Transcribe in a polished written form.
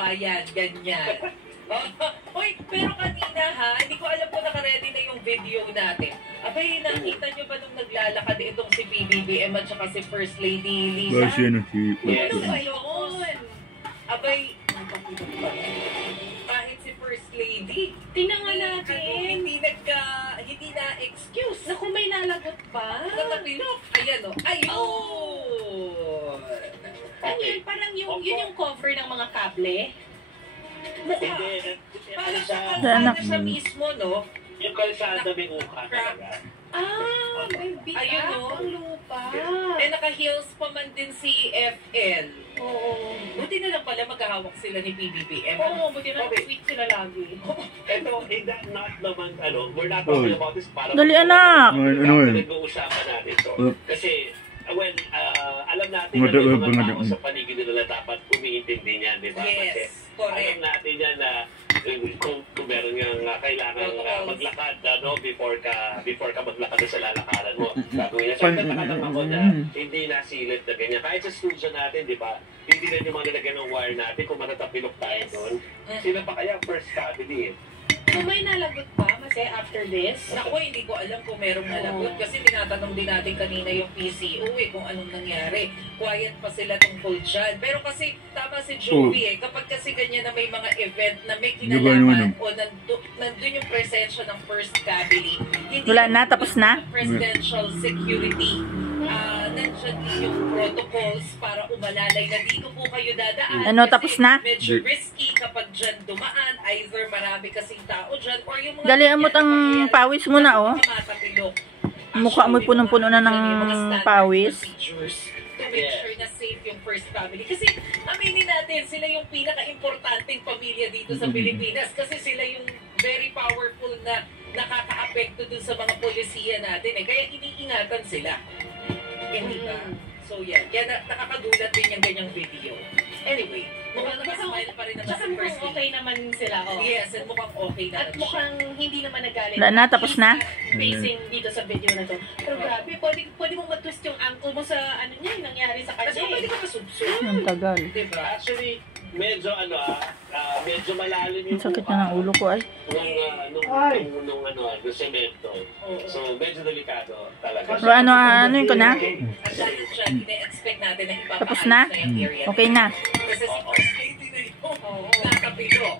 kawayan, ganyan. Uy, pero kanina ha, hindi ko alam kung naka-ready na yung video natin. Abay, nakita nyo ba nung naglalakad itong si PBBM at saka si First Lady Liza? Ano ba yun? Abay, kahit si First Lady, tingnan nga natin. hindi na-excuse. Naku, may nalagot pa. Natapilok. Ayan o. Ayun! Ano yun? Parang yun yung cover ng mga kable. Mukha. Parang siya mismo, no? Yung kalsada may uka talaga. May bitak Ayun, no? ang lupa. Naka-heels pa man din si FL. Oo. Buti na lang pala maghahawak sila ni PBBM. Oo, buti na sweet sila lagi. Ito, not naman, we're not talking about this para... Dali, anak! Nag-uusapan natin to. Kasi, alam natin na may mga tao sa paligid nila dapat umiintindi niyan, di ba? Yes, kasi correct. alam natin yan na kung meron nga kailangan maglakad before ka maglakad sa lalakaran mo. Gagawin na. So, nagtataka ako na hindi nasilip na ganyan. Kahit sa studio natin, di ba? Hindi na yung mga nilagyan ng wire natin kung matatapilok tayo doon. Sino pa kaya first family? So may nalagot pa, Mase, after this? Naku, hindi ko alam kung merong nalagot kasi tinatanong din natin kanina yung PCO kung anong nangyari. Quiet pa sila tungkol dyan. Pero kasi tama si Joey kapag kasi ganyan na may mga event na may kinalaman o nandun yung presensya ng First Family. Wala na, tapos na? Presidential security. Nandiyan din yung protocols para umalalay na dito po kayo dadaan. Ano, tapos na? Medyo risky kapag dyan dumaan. Either marami kasing tao dyan or yung mga... Dali, amot ang pawis mo na, oh. Mukha mo punong-puno na ng pawis. To make sure na safe yung First Family. Kasi aminin natin, sila yung pinaka-importanting pamilya dito sa Pilipinas. Kasi sila yung very powerful na nakaka-apekto dun sa mga polisiya natin. Kaya iniingatan sila. Hindi ba? So yan. Kaya nakakagulat din yung ganyang video. Anyway, mukhang nakasmile pa rin naman si First Lady. Okay naman sila, Yes, and mukhang okay na. At mukhang hindi naman nagalit. Wala na, tapos na? Facing dito sa video na to. Pero grabe, pwede mong matwist yung ankle mo sa ano niya, yung nangyari sa kanya. Kasi pwede ka masubsub. Ang tagal. Diba? Actually, medyo medyo malalim yung Ang sakit na ng ulo ko ay. Nung semento. So, medyo delikado talaga. So, ano yun ko na? Ina-expect natin na Tapos na? yung area. Okay na. Kasi si First Lady na yun. Nakapilo.